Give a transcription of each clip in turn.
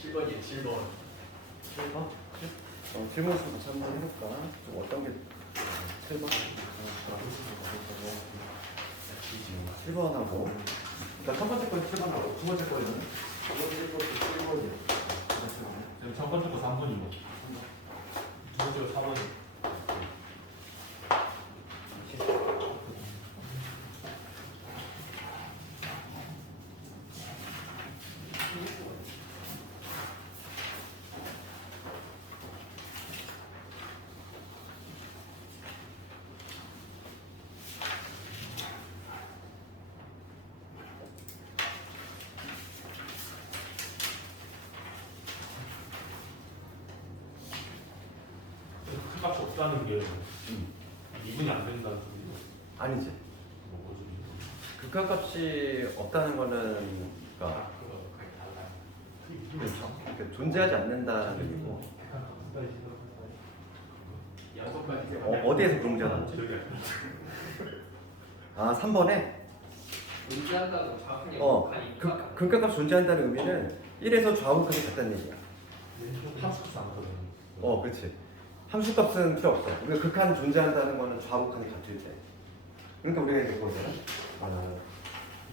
7번이에요 7번. 7번? 어, 질문 좀 같이 한번 해볼까? 좀 어떤 게 7번? 7번하고. 그러니까 첫 번째 거는 7번하고 두 번째 거는? 두 번째 거는 7번이에요. 지금 첫 번째 거 3번이고. 두 번째 거 4번이 큰 값이 없다는 게 음. 이분이 안 된다는 소리죠 아니지. 뭐 뭐지 극한값이 없다는 거는 그러니까 아 그렇죠. 그러니까 존재하지 않는다는 의미고. 양쪽까지. 어, 어디에서 그런 문제가 나왔지? 저기 아 3번에? 존재한다고 정확하게 어, 아니 극, 극한값 존재한다는 의미는 1에서 좌우까지 같다는 얘기야. 안 거든요. 어, 그렇지. 함수값은 필요 없어. 우리가 극한 존재한다는 거는 좌우칸이 같을 때. 그러니까 우리가 이제 그거잖아. 아,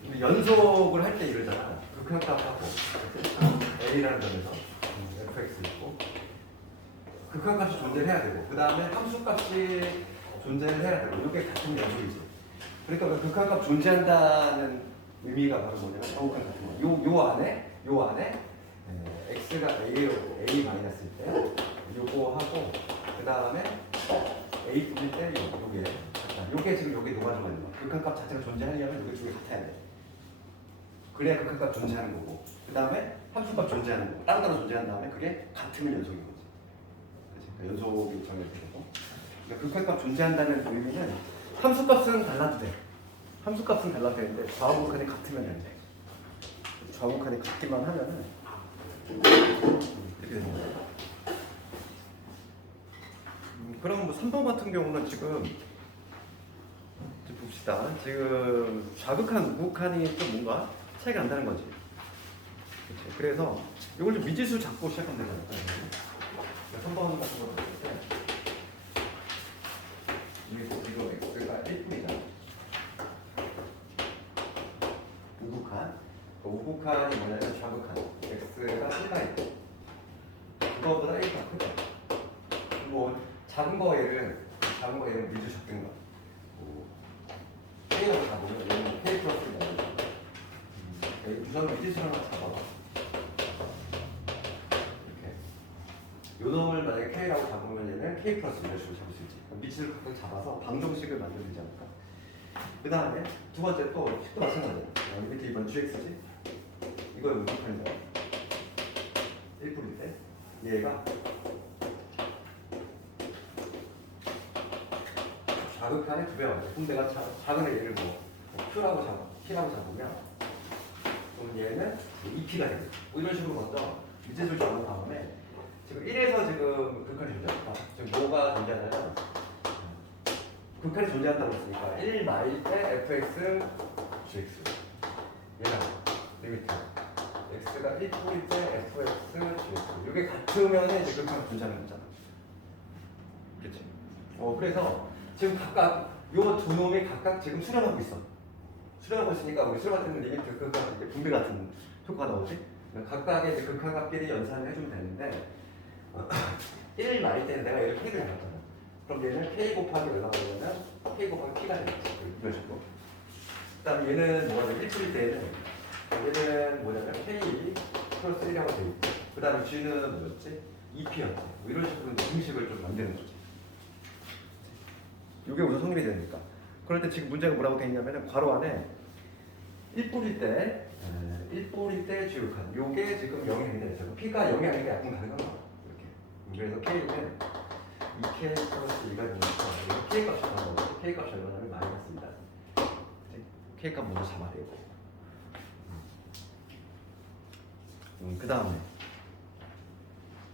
우리 연속을 할 때 이러잖아. 극한값 하고 a라는 점에서 음, fx 있고 극한값이 존재를 해야 되고 그 다음에 함수값이 존재를 해야 되고 이게 같은 연속이지. 그러니까 그 극한값 존재한다는 의미가 바로 뭐냐면 좌우칸 같은 거. 요, 요 안에 요 안에 에, x가 a로 a 마이너스일 때 요거 하고 그 다음에 a 뿐일 때 요, 요게. 요게 지금 요게 녹아 들어 있는 거야. 극한값 자체가 존재하려면 요게 두 개 같아야 돼. 그래야 극한값 존재하는 거고 그 다음에 함수값 존재하는 거 따로따로 존재한 다음에 그게 같으면 연속인 거지. 그러니까 연속이 정해진 거고 그러니까 극한값 존재한다는 의미는 함수값은 달라도 돼. 함수값은 달라도 되는데 좌우극한이 같으면 안 돼. 좌우극한이 같기만 하면은 이렇게 되는 거야. 음, 그럼 뭐 3번 같은 경우는 지금 봅시다. 지금 좌극한, 우극한이 좀 뭔가 차이가 난다는 거지. 그치? 그래서 이걸 좀 미지수 잡고 시작하면 되잖아요. 3번 같은 거 봤을 때 이게 이거 x가 1분이잖아. 우극한. 그 우극한이 뭐냐면 좌극한. x가 1가 있고 그거보다 1가 크다. 뭐 작은 거 얘를 작은 거 얘를 미주 뭐 K라고 잡으면 얘는 K 플러스가 되는 우선 미지수를 하나 잡아봐 이렇게. 요 놈을 만약에 K라고 잡으면 얘는 K 플러스 이런 식으로 잡을 수 있지. 미지수를 각각 잡아서 방정식을 만들지 않을까. 그 다음에 두 번째 또 식도 마찬가지야. 여기 밑에 이번 GX지? 이거 우극한인 거야 1분일 때 얘가 자극한의 두 배가 돼. 그럼 내가 자, 작은 애 예를 뭐 Q라고 잡아, P라고 잡으면 그럼 얘는 2P가 되겠지. 뭐 이런 식으로 먼저 미지수를 잡은 다음에 지금 1에서 지금 극한이 존재한다. 지금 뭐가 존재하냐면 극한이 존재한다고 했으니까 1 마일 때 fx, gx 얘가 리미트 x가 1분일 때 fx, gx 이게 같으면 이제 극한이 존재하는 거잖아. 그치? 어 그래서 지금 각각 요 두 놈이 각각 지금 수렴하고 있어. 수렴하고 있으니까 우리 때는 리미트 이제 분배 같은 효과가 나오지. 각각의 극한값끼리 연산을 해주면 되는데 어, 1 마일 때는 내가 얘를 K를 잡았잖아. 그럼 얘는 K 곱하기 얼마가 되냐면 K 곱하기 P가 되겠지. 이런 식으로. 그 다음에 얘는 뭐가 돼? 1풀일 때는 얘는 뭐냐면 K 플러스 1이라고 돼 있고 그 다음에 G는 뭐였지? 2P였지. 뭐 이런 식으로 공식을 좀 만드는 거지. 이게 우선 성립이 되니까. 때 지금 문제가 뭐라고 돼 있냐면은 괄호 안에 1뿌릴 때 1뿌릴 때 주역한 요게 지금 0이 아니다 했어요. P가 0이 아닌 게 약간 가능한 거야. 이렇게. 그래서 K는 2K 플러스 2가 되니까 K 값이 나오는 거고 K 값이 얼마냐면 마이너스입니다. K 값 먼저 잡아야 되고. 음, 그 다음에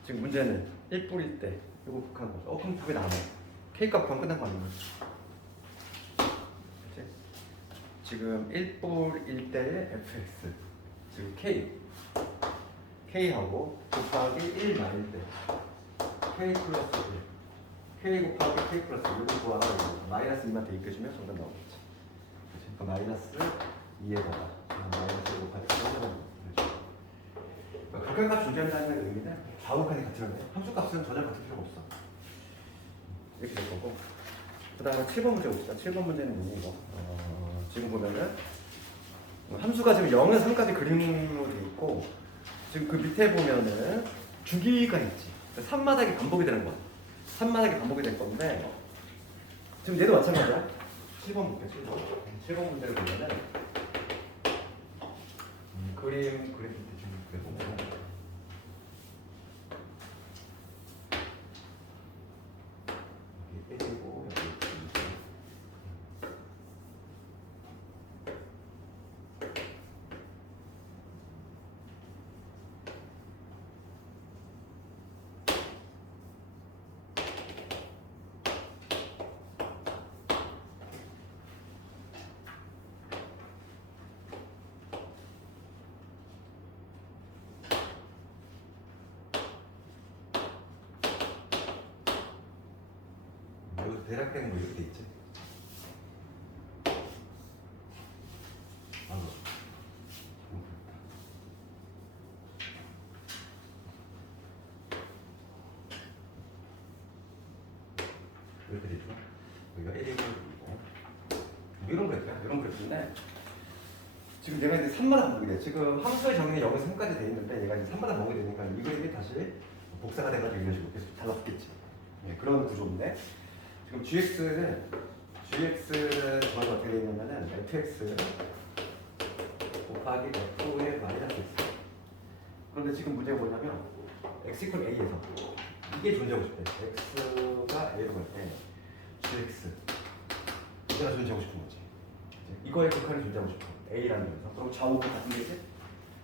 지금 문제는 1뿌릴 때 이거 극한 거죠. 어 그럼 답이 나와요. K 값 구하면 끝난 거? 그치? 지금 1볼일 때의 fx 지금 K. K하고 곱하기 1 마일 때 K 플러스 1 K 곱하기 K 플러스 1 이거 구하고 마이너스 2만 대입해주면 정답 나오겠지 그치? 그러니까 마이너스 2에다가 마이너스 1 곱하기 1 극한값 존재한다는 의미는 좌우칸이 같으면 돼 함수값은 전혀 같을 필요가 없어 이렇게 될 거고. 그 다음에 7번 문제 봅시다. 7번 문제는 이거 어, 지금 보면은 함수가 지금 0에서 3까지 그림으로 돼 있고 지금 그 밑에 보면은 주기가 있지. 3마닥이 반복이 되는 거야. 3마닥이 반복이 될 건데 지금 얘도 마찬가지야. 7번 볼게 7번. 7번 문제를 보면은 음, 그림 그림 밑에 지금 그래 보면 여기 1이고 여기 2고 여기 대략되는 거 이렇게 돼 있지? 아, 음, 이렇게 되죠? 여기가 1이고 2고 이런 그래프야 이런 그래프인데 지금 내가 이제 3마다 반복이 돼. 지금 함수의 정의는 0에서 3까지 돼 있는데 얘가 이제 3마다 반복이 되니까 이 그림이 다시 복사가 돼가지고 이런 식으로 계속 달라붙겠지. 예, 그런 구조인데 지금 gx는 gx는 정확히 어떻게 되어 있냐면은 fx 곱하기 f의 마이너스 x 그런데 지금 문제가 뭐냐면 x 이퀄 a에서 이게 존재하고 싶대 x가 a로 갈 때 gx 이가 존재하고 싶은 거지. 이거의 극한이 존재하고 싶어. a라는 거에서. 그럼 좌우가 같은 게지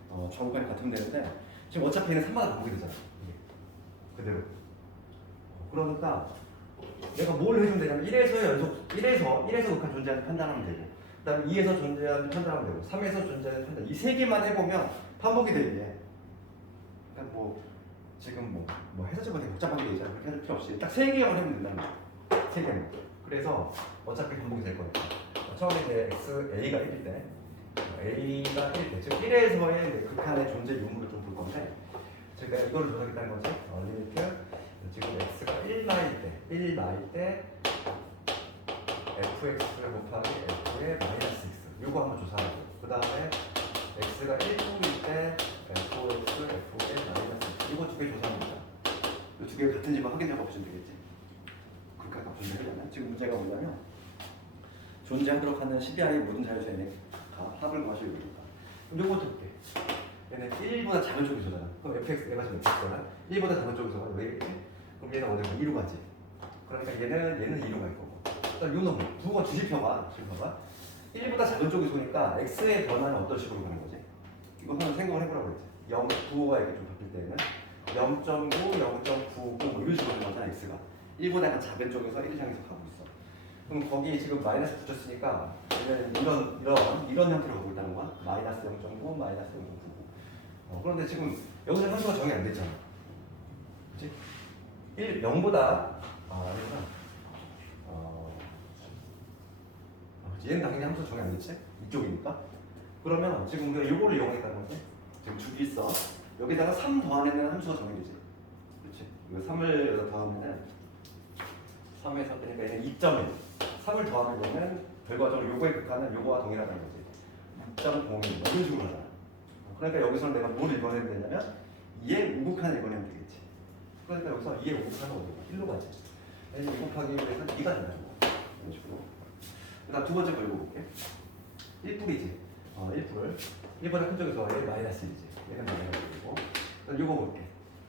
어, 좌우가 같으면 되는데 지금 어차피 얘는 3마다 반복이 되잖아. 이게 그대로. 어, 그러니까 내가 뭘 해주면 되냐면 1에서 연속 1에서 1에서 극한 존재하는 판단하면 되고 그다음에 2에서 존재하는 판단하면 되고 3에서 존재하는 판단. 이 세 개만 해보면 반복이 돼 이게. 그러니까 뭐 지금 뭐, 뭐 되게 복잡하게 돼 있잖아 그렇게 할 필요 없이 딱 세 개만 해보면 된다는 거야 세 개만. 그래서 어차피 반복이 될 어, 처음에 이제 x a가 1일 때 어, a가 1일 때즉 1에서의 극한의 존재 유무를 좀 볼 건데 제가 이거를 조사하겠다는 거지 어, 리미트 지금 x가 1마일 때 1마일 때 fx 곱하기 f의 마이너스 x. 요거 한번 조사하고. 그 다음에 x가 1분일 때 fx f의 마이너스 x. 이거 두 개 조사합니다. 이 두개 같은지만 뭐 확인해 보시면 되겠지? 그러니까 존재하려면 지금 문제가 뭐냐면 존재하도록 하는 CBR의 모든 자유세의 합을 구하시고 있다. 그럼 요거 볼게. 얘는 1보다 작은 쪽이 잖아. 그럼 fx 얘가 지금 fx잖아 1보다 작은 쪽에서 왜 이렇게 그럼 얘는 어디 가? 2로 가지. 그러니까 얘는 얘는 2로 갈 거고. 일단 요 놈을 부호가 주식표가 주식표가 1보다 작은 쪽이 소니까 x의 변화는 어떤 식으로 가는 거지? 이거 한번 생각을 해보라고 그랬지. 0, 부호가 이렇게 좀 바뀔 때는 0.9, 0.99뭐 이런 식으로 가잖아 x가. 1보다 약간 작은 쪽에서 1 향해서 가고 있어. 그럼 거기 지금 마이너스 붙였으니까 얘는 이런 이런 이런 형태로 가고 있다는 거야. 마이너스 0.9, 마이너스 0.99 어, 그런데 지금 여기서 함수가 정의 안 됐잖아. 그치? 1, 0보다 아 아니구나 어? 얘는 당연히 함수 정의 안 됐지? 이쪽이니까? 그러면 지금 우리가 이거를 이용하겠다는 거지 지금 주기 있어. 여기다가 3 더하면 함수가 정해지지. 그렇지 이거 3을 여기다 더하면은 3에서 그러니까 얘는 2.1 3을 더하면 얘는 결과적으로 요거의 극한은 요거와 동일하다는 거지. 6.01 이런 식으로 하잖아. 그러니까 여기서 내가 뭘 읽어내면 되냐면 2의 우극한을 읽어내면 되겠지 그러니까 여기서 2의 우극한은 어디고 1로 가지. 2 곱하기 1에서 2가 된다고 이런 식으로. 그 다음 두 번째 거 읽어볼게. 1풀이지 어, 1풀을 1보다 큰 쪽에서 얘 마이너스 1이지. 얘는 마이너스 1이고. 그럼 요거 볼게.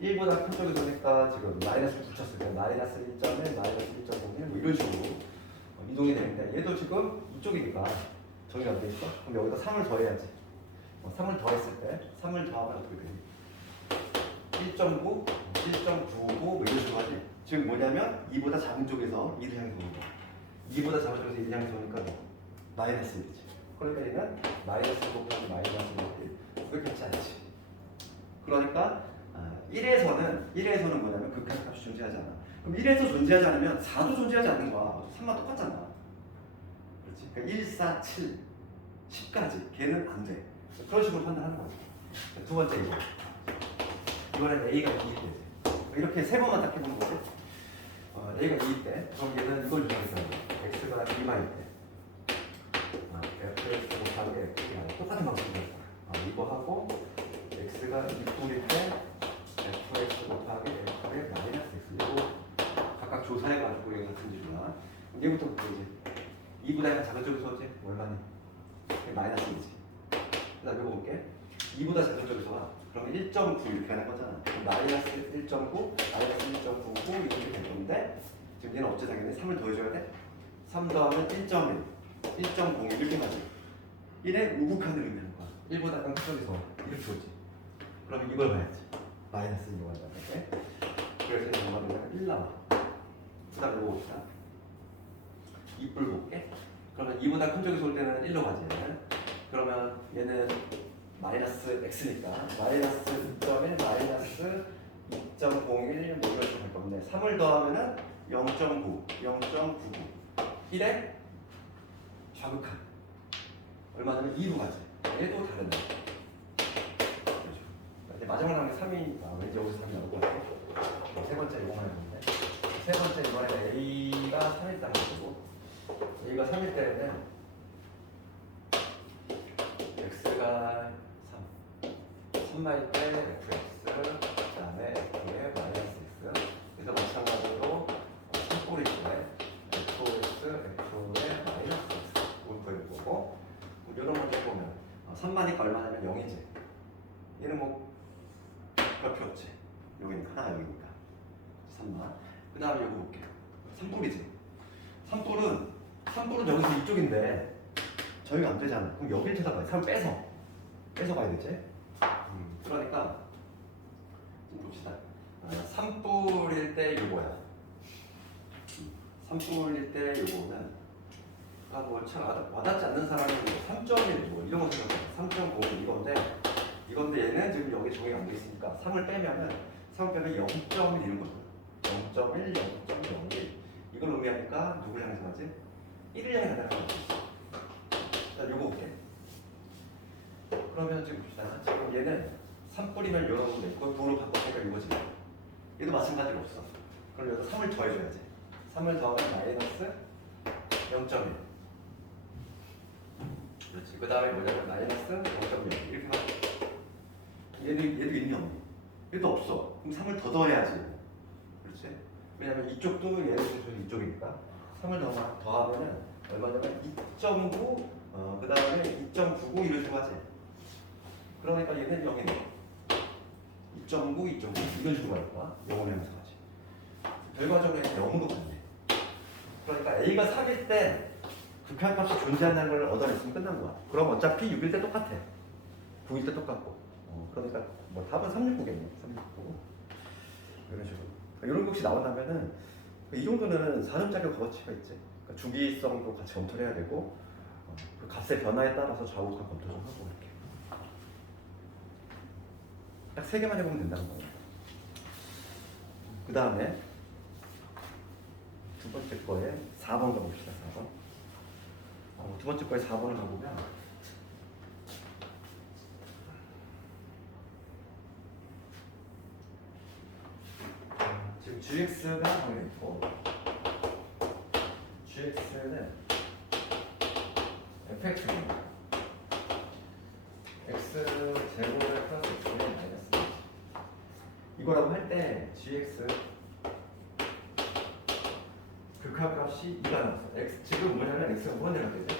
1보다 큰 쪽에서니까 지금 마이너스 붙였을 때 마이너스 1.1, 마이너스 1.01 뭐 이런 식으로 어, 이동이 되는데 얘도 지금 이쪽이니까 정리가 안돼 있어? 그럼 여기다 3을 더해야지. 어, 3을 더했을 때 3을 더하면 어떻게 되니? 1.9, 1.95뭐 이런 식으로 하지 지금 뭐냐면 2보다 작은 쪽에서 2를 향해서 오는 거야 2보다 작은 쪽에서 2를 향해서 오니까 뭐? 마이너스 1이지 그러니까 얘는 마이너스 곱하기 마이너스 1 그게 같지 않지 그러니까 아, 1에서는 1에서는 뭐냐면 극한값이 존재하지 않아. 그럼 1에서 존재하지 않으면 4도 존재하지 않는 거야. 3만 똑같잖아. 그렇지? 그러니까 1, 4, 7, 10까지 걔는 안 돼. 그런 식으로 판단하는 거지. 두 번째 이거. 이번엔 A가 2일 때. 이렇게 세 번만 딱 해보는 거지. 어, A가 2일 때, 그럼 얘는 이걸 주장했어. X가 2만일 때. 아, Fx 곱하기 X가 똑같은 방식이야. 아, 이거 하고 X가 6분일 때 Fx 곱하기 F의 마이너스 X. 이거 각각 조사해가지고 같은지 주나. 얘부터 보이지. 2보다 작은 쪽에서 얼마니? 마이너스 2지. 그 다음에 이거 볼게. 2보다 작은 쪽에서 와. 그러면 1.9 이렇게 하는 거잖아. 그럼 마이너스 1.9, 마이너스 1.99 이렇게 될 건데 지금 얘는 어째 당연히 3을 더해줘야 돼? 3 더하면 1.1, 1.01 이렇게 가지. 1에 우극한을 의미하는 거야. 1보다 작은 쪽에서 이렇게 오지. 그러면 이걸 봐야지. 마이너스 이거 한다. 이렇게. 그래서 되냐면 1 나와. 그 다음에 이거 봅시다. 2뿔 볼게. 그러면 2보다 큰 쪽에서 올 때는 1로 가지. 그러면 얘는 마이너스 x니까 마이너스 2.1 마이너스 2.01 뭐 이런 식으로 할 건데 3을 더하면은 0.9 0.99 1에 좌극한. 얼마냐면 2로 가지 얘도 다르네 그렇죠. 이제 마지막 남은 게 3이 아, 왠지 여기서 3이 나올 것 같아 세 번째 이거만 해보는데. 세 번째 이번에 A가 3일 단 거고 A가 3일 때는 X가 3 3마일 때 fx 그 다음에 f의 마이너스 x 그래서 마찬가지로 3꼬리 때 fx f의 마이너스 x 이걸 보고 이런 문제 보면 3마니까 얼마냐면 0이지. 얘는 뭐별 필요 없지. 여기니까 하나 여기니까. 3만. 그 다음에 여기 볼게 3뿔이지. 3뿔은 3뿔은 여기서 이쪽인데 저희가 안 되잖아. 그럼 여기를 찾아봐요. 3 빼서. 빼서 가야 되지? 음, 그러니까 좀 봅시다. 아, 산불일 때 요거야. 산불일 때 요거는 아뭐참 와닿지 않는 사람은 3.1 뭐 이런 거 생각해. 3.5 이건데 이건데 얘는 지금 여기 정의가 안돼 있으니까 3을 빼면은 3을 빼면 0.1 이런 거죠. 0.1, 0.01 이걸 의미하니까 누구를 향해서 가지? 1을 향해서 가는 거지. 자, 요거 볼게. 그러면 지금 봅시다. 지금 얘는 3뿌리면 이런 거 있고 도로 바꿔니까 이거지. 얘도 마찬가지로 없어. 그럼 여기서 3을 더해줘야지. 3을 더하면 마이너스 0.1. 그렇지. 그 다음에 뭐냐면 마이너스 0.1 이렇게 하고. 얘도 얘도 있니 없니? 얘도 없어. 그럼 3을 더 더해야지. 그렇지. 왜냐면 이쪽도 얘는 좀 이쪽이니까 3을 더 더하면은 얼마냐면 2.9. 어, 그 다음에 2.99 이런 식으로 하지. 그러니까 얘는 0이네. 2.9, 2.9 이런 식으로 갈 거야. 영원하면서 가지. 결과적으로 얘는 0으로 갔네. 그러니까 A가 3일 때 극한값이 존재한다는 걸 얻어냈으면 끝난 거야. 그럼 어차피 6일 때 똑같아. 9일 때 똑같고. 어, 그러니까 뭐 답은 369겠네. 369. 이런 식으로. 그러니까 이런 게 혹시 나온다면은 이 정도는 4점짜리 값어치가 있지. 그러니까 주기성도 같이 검토를 해야 되고 어, 그 값의 변화에 따라서 좌우가 검토 좀 하고 이렇게. 딱 세 개만 해보면 된다는 거예요. 그 다음에 두 번째 거에 4번 가봅시다. 4번. 어, 두 번째 거에 4번을 가보면 어, 지금 GX가 방에 있고 GX는 FX입니다. x 제곱을 플러스 x의 마이너스 이거라고 할 때 gx 극한값이 2가 나왔어 x 지금 뭐냐면 x가 무한대로 되죠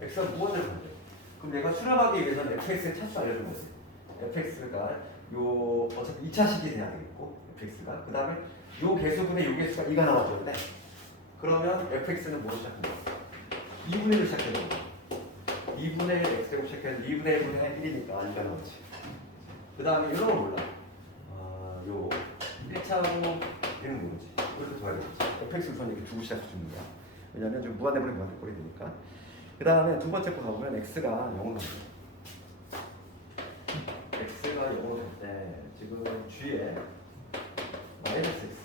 x가 무한대로 돼 그럼 내가 수렴하기 위해서는 fx의 차수 알려준 거지 fx가 요 어차피 2차식이 돼야 되겠고 fx가 그 다음에 요 개수분의 요 개수가 2가 나왔죠 네. 그러면 fx는 뭐로 시작합니까? 2분의 1로 시작해야 됩니다 2분의 1 x제곱 시작해서 2분의 1분의 1이니까 아니라는 거지. 그 다음에 이런 걸 몰라. 아, 요 1차하고 얘는 모르지. 이렇게 더해야 되겠지. fx 우선 이렇게 두고 시작해 주는 거야. 왜냐면 지금 무한대분의 무한대꼴이 되니까. 그 다음에 두 번째 거 가보면 x가 0을 가죠. 지금 G에 마이너스 X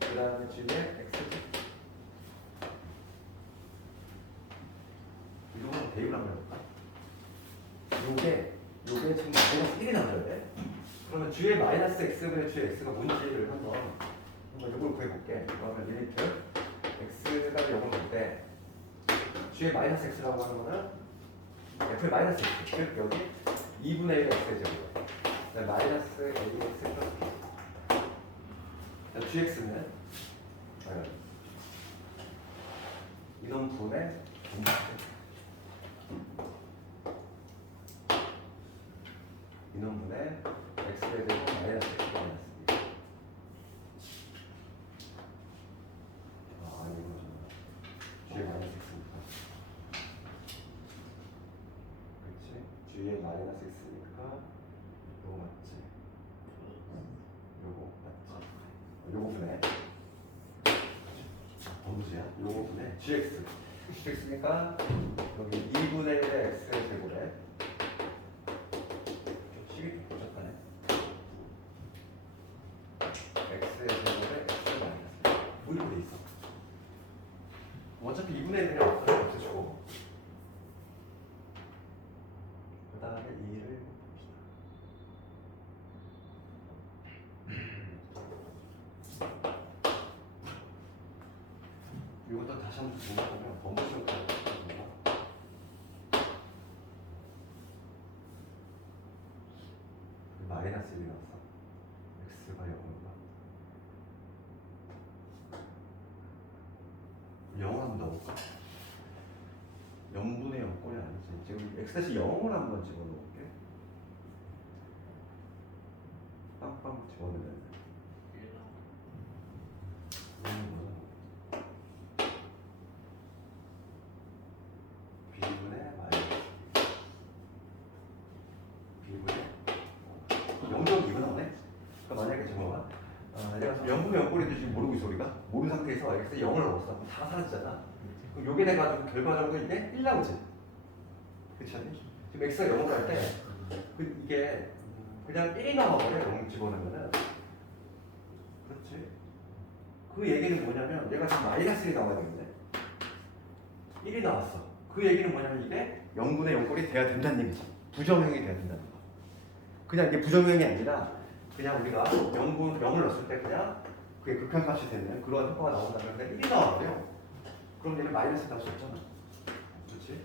그 다음에 G에 X 이거는 대입을 한번 해볼까? 요게 요게 지금 마이너스 1이 나와야 돼 그러면 G의 마이너스 X분의 G의 X가 뭔지를 한번 한번 요걸 구해볼게. 그러면 리미트 X가 0을 볼때 G의 마이너스 X라고 하는 거는 F의 마이너스 X. 즉 여기 2분의 1 X의 제곱. 네, 마이너스 AX 플러스 B. GX는 이런 분의 인원분의 x에 대해서 마이너스 x 마이너스 b 아 이거 좀 g에 마이너스 x니까 그렇지 g에 마이너스 x니까 요거 맞지 요거 맞지 요거 분의 범수야 요거 분의 gx gx니까 여기 2분의 1의 x의 제곱에 좀 식이 좀 복잡하네 x의 제곱에 x 마이너스 뭐 이렇게 돼 있어? 어차피 2분의 1이 없어요 없애주고. 그 다음에 2를 봅시 다시 한번 보면 범위성 가입니다. 마이너스 1이 나왔어. x가 0인가? 0을 한번 넣어볼까? 0분의 0꼴이 아니지. 지금 x-0을 한번 집어넣을게. 빵빵 집어넣으면 이거는 B분의 마이너스 B분의 0.2가 나오네? 만약에 잠깐만 아, 내가 지금 0분의 0꼴인데 지금 모르고 있어 우리가? 모르는 상태에서 x 0을 넣었어. 그럼 다 사라지잖아. 그럼 요게 돼가지고 결과적으로 이게 1 나오지. 그렇지 않니? 지금 x가 0을 할때 그 이게 그냥 1이 나와버려 0 집어넣으면은 그렇지? 그 얘기는 뭐냐면 얘가 지금 마이너스 1이 나와야 되는데 1이 나왔어. 그 얘기는 뭐냐면 이게 0분의 0꼴이 돼야 된다는 얘기지. 부정형이 돼야 된다는 거. 그냥 이게 부정형이 아니라 그냥 우리가 0분 0을 넣었을 때 그냥 그게 극한값이 되는 그런 효과가 나온다면 근데 1이 나와요. 그럼 얘는 마이너스 나올 수 없잖아. 그렇지?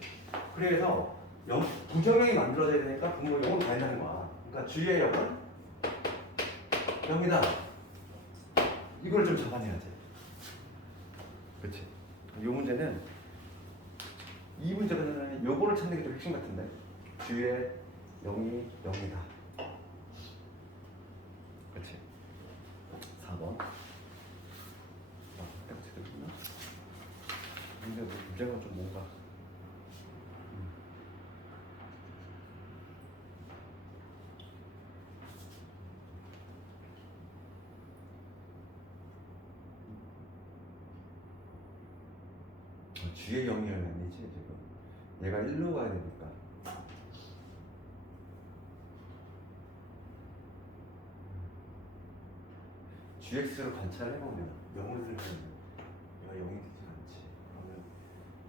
그래서 0, 부정형이 만들어져야 되니까 분모 0을 가야 된다는 거야. 그러니까 주의 0은 0이다. 이걸 좀 잡아내야지 그렇지? 이 문제는 이 문제는 요거를 찾는 게 좀 핵심 같은데. 주의 0이 0이다 그렇지 4번 아, 내가 제대로 했나? 문제가 좀 뭔가. 음. 어, 주의 0이 아니지 지금. 얘가 1로 가야 되니까. GX를 관찰해보면 0을 들면 얘가 0이 되지 않지 그러면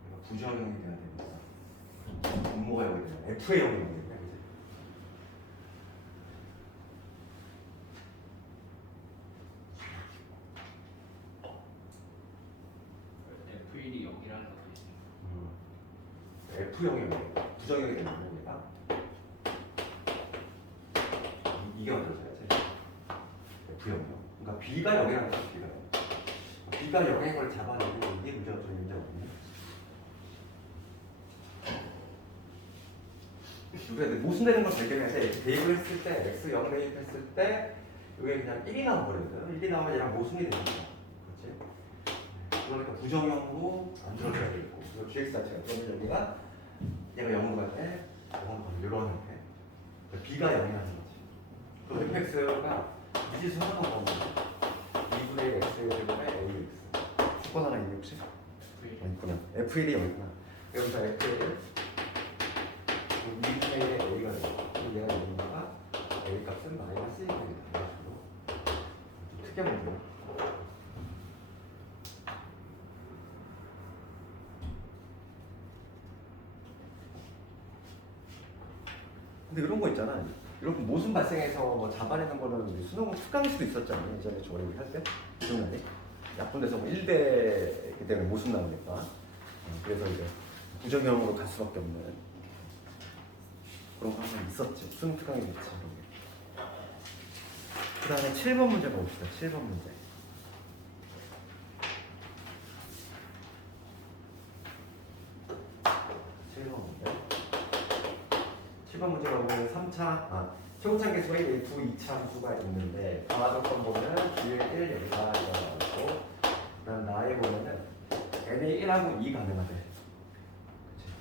얘가 부정형이 돼야 되니까 분모가 0이 되면 F의 0이 되겠네 그지? F1이 0이라는 것도 있어. 음. F형이 부정형이 되면 얘가 이- 이게 만들어져야지 F형이요? 그러니까 B가 0이라는 거야 B가 0 B가 0인 걸 잡아내고 이게 문제가 좀 문제거든요 모순되는 걸 발견해야 돼 대입을 했을 때 X 0 대입했을 때 이게 그냥 1이 나와버리거든 1이 나오면 얘랑 모순이 되는 거야. 그렇지? 그러니까 부정형으로 만들어져야 되고 그리고 GX 자체가 그러면 여기가 얘가 0으로 갈 때 0으로 가면 이런 형태 그러니까 B가 0이라는 거지. 그럼 fx가 미지수 하나만 보면 2분의 x의 제곱에 ax 조건 하나 있니 혹시? F1. 있구나. F1이 0이구나. 여기서 f1을 2분의 1의 a가 되고 그럼 얘가 0이니까 a 값은 마이너스 1입니다 근데 이런 거 있잖아. 거 모순 발생해서 뭐 잡아내는 거는 우리 수능 특강일 수도 있었잖아. 예전에 저번에 우리 할 때. 기억나니? 약분돼서 뭐 1대 때문에 모순 나오니까. 어, 그래서 이제 부정형으로 갈 수밖에 없는 그런 거 항상 있었지. 수능 특강에 게. 그 다음에 7번 문제 봅시다. 7번 문제. 7번 문제. 7번 문제가 보면 3차, 아, 최고차 계수가 1, 2, 2차 함수가 있는데 가조건 보면은 뒤에 1 여기가 들어가고 그다음 나에 보면은 n이 1하고 2 가능하대. 그치?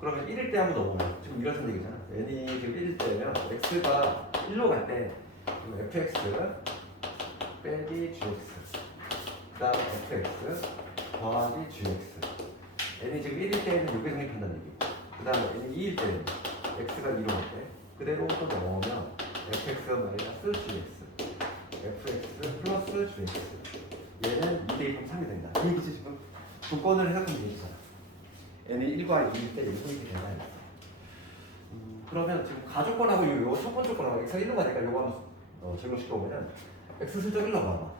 그러면 1일 때 한번 넣어보면 지금 이런 얘기잖아. n이 지금 1일 때면 x가 1로 갈 때 fx 빼기 gx 그 다음 fx 더하기 gx n이 지금 1일 때는 요게 성립한다는 얘기고 그 다음에 n이 2일 때는 x가 2로 갈때 그대로 또 넣으면 fx 마이너스 gx fx 플러스 gx 얘는 2대2 3이 된다. 이 얘기지 지금? 조건을 해석하면 되잖아. n이 1과 2일 때 이렇게 된다 이랬어. 음, 그러면 지금 가조건하고 요, 요첫 번째 조건하고 x가 1로 가니까 요거 한번 어, 적용시켜보면 x 슬쩍 1 넣어봐봐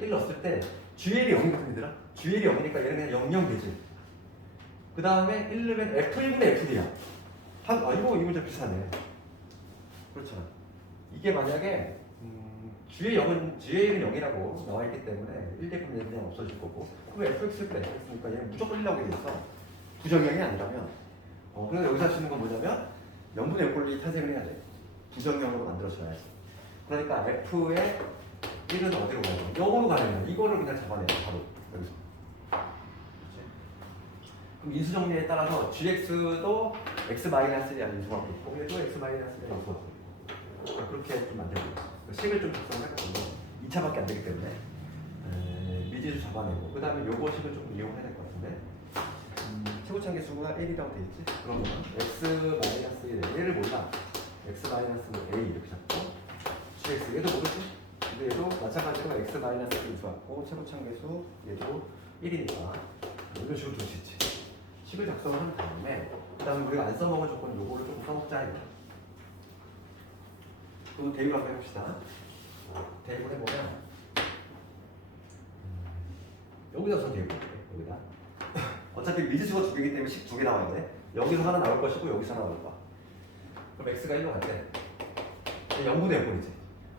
1 넣었을 때 GL이 0이거든 얘들아 GL이 0이니까 얘는 그냥 0, 0 되지. 그 다음에 1 넣으면 F1분의 FD야. 한, 아 이거 이 문제 비슷하네 그렇잖아 이게 만약에 음, G의 0은 GA는 0이라고 나와 있기 때문에 1대분의 1 그냥 없어질 거고 그럼 FX를 FX니까 얘는 무조건 1 나오게 돼 있어 부정형이 아니라면 어, 그래서 여기서 있는 건 뭐냐면 명분의 요꼴이 탄생을 해야 돼 부정형으로 만들어줘야지. 그러니까 F의 1은 어디로 가야 돼? 0으로 가려면 이거를 그냥 잡아내야 돼 바로. 여기서? 그럼 인수 정리에 따라서 GX도 X 마이너스에 대한 인수가 있고 얘도 X 대한 인수가 있고 그렇게 좀 만들고 식을 좀 작성해봤거든요 2차밖에 안 되기 때문에 에, 미지수 잡아내고 그 다음에 요거 식을 좀 이용해야 될 것 같은데. 음, 최고창 개수가 1이라고 돼 있지? 그러면 X 마이너스 1 얘를 몰라. X 마이너스 A 이렇게 잡고 GX 얘도 모르지? 근데 얘도 마찬가지로 X 마이너스 1 인수하고 최고창 개수 얘도 1이니까. 이런 식으로 둘수 있지. 식을 작성을 한 다음에 그 다음에 우리가 안 써먹은 조건 요거를 조금 써먹자 이거 그럼 대입을 한번 해봅시다. 대입을 해보면 음, 여기다 저 대입을 할게. 여기다. 어차피 미지수가 두 개이기 때문에 식두개 나와야 돼. 여기서 하나 나올 것이고 여기서 하나 나올 거야. 그럼 x가 1로 갈때 0분의 0분이지.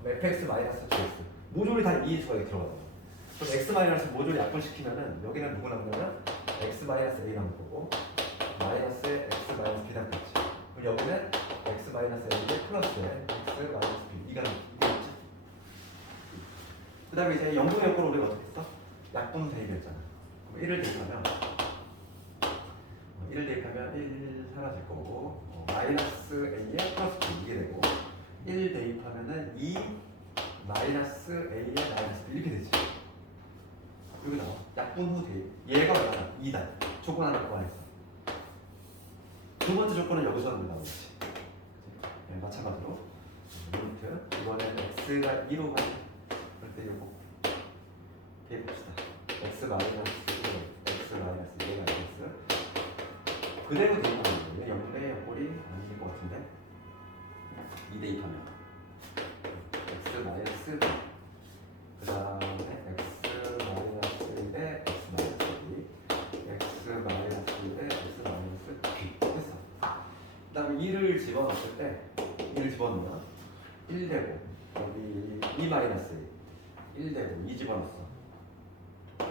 그럼 fx 마이너스 gx. 모조리 다이 수가 여기 들어가잖아 그럼 x 마이너스 모조리 약분시키면은 여기는 누구 남냐면 x 마이너스 a 남을 거고 마이너스 x 마이너스 b 남겠지. 그럼 여기는 x 마이너스 a에 플러스에 x 마이너스 b 이가 이거겠지 그 다음에 이제 0분의 0분을 우리가 어떻게 했어? 약분 대입이었잖아. 그럼 1을 대입하면 1을 대입하면 1 사라질 거고 어, 마이너스 a에 플러스 b 이게 되고 1 대입하면은 2 마이너스 a에 마이너스 b 이렇게 되지. 여기 나와. 약분 후 대입. 얘가 얼마나? 2단 조건 하나 보완했어. 두 번째 조건은 여기서 나오겠지 네, 마찬가지로. 리미트 이번에는 x가 2로 가는 그럴 때 이거 대입합시다. X 마이너스 x 마이너스 2 마이너스 그대로 대입하는 거예요. 0대 약골이 아닐 것 같은데 2 대입하면 x 마이너스 그 다음에 x 마이너스 1에 x 마이너스 2 x 마이너스 1에 x 마이너스 b 했어. 그 다음에 2를 집어넣었을 때 2를 집어넣으면 1 되고 여기 2 마이너스 1 되고 2 집어넣었어.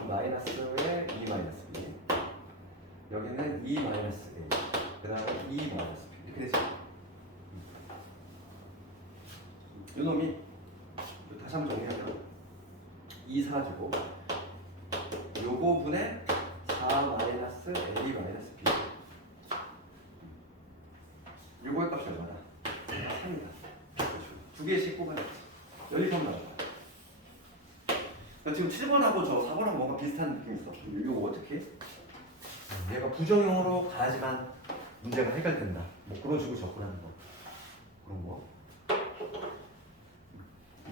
마이너스에 2 마이너스 b 여기는 2 마이너스 a 그 다음에 2 마이너스 b 이렇게 되죠 요놈이 다시 한번 정리하면 2 사라지고 요거 분의 4 마이너스 a 마이너스 b 요거의 값이 얼마나? 3이다 두 개씩 뽑아냈지. 연립하면 나와 지금 7번하고 저 4번하고 뭔가 비슷한 느낌이 있어. 이거 어떻게? 해? 얘가 부정형으로 가야지만 문제가 해결된다. 뭐 그런 식으로 접근하는 거. 그런 거.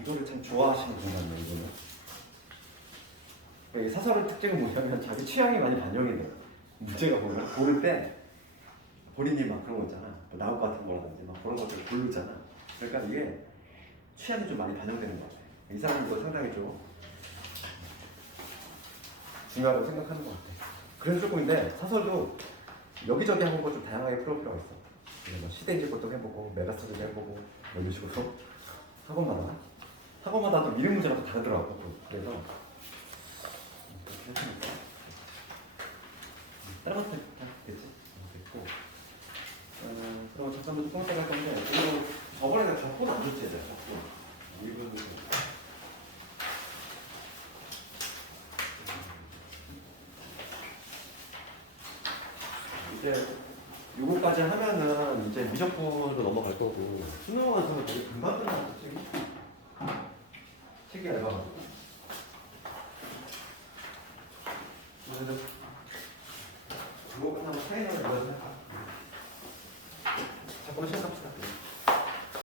이거를 참 좋아하시는 분 같네 이거는 이 사설의 특징은 뭐냐면 자기 취향이 많이 반영이 돼요 문제가 보면 고를 때 본인이 막 그런 거 있잖아. 뭐 나올 것 같은 거라든지 막 그런 것들을 고르잖아. 그러니까 이게 취향이 좀 많이 반영되는 것 같아. 이 사람은 이거 상당히 좀 중요하다고 생각하는 것 같아. 그래서 조금 근데 사설도 여기저기 하는 거 좀 다양하게 풀어볼 필요가 있어. 뭐 시대지 것도 해보고 메가스터디도 해보고 뭐 이런 식으로 학원마다 학원마다 또 이름 문제가 또 다르더라고. 또. 그래서 그렇게 했으니까 다른 것도 다 됐지. 어, 됐고. 어, 그럼 잠깐만 또할 건데 저번에 내가 적분 안 얘들아. 적분. 이분 이제 요거까지 하면은 이제 미적분으로 넘어갈 거고. 수능 완성은 되게 금방 끝나는 책이 책이 얇아가지고 그래서 그거 끝나면 사인을 잠깐만 시간 갑시다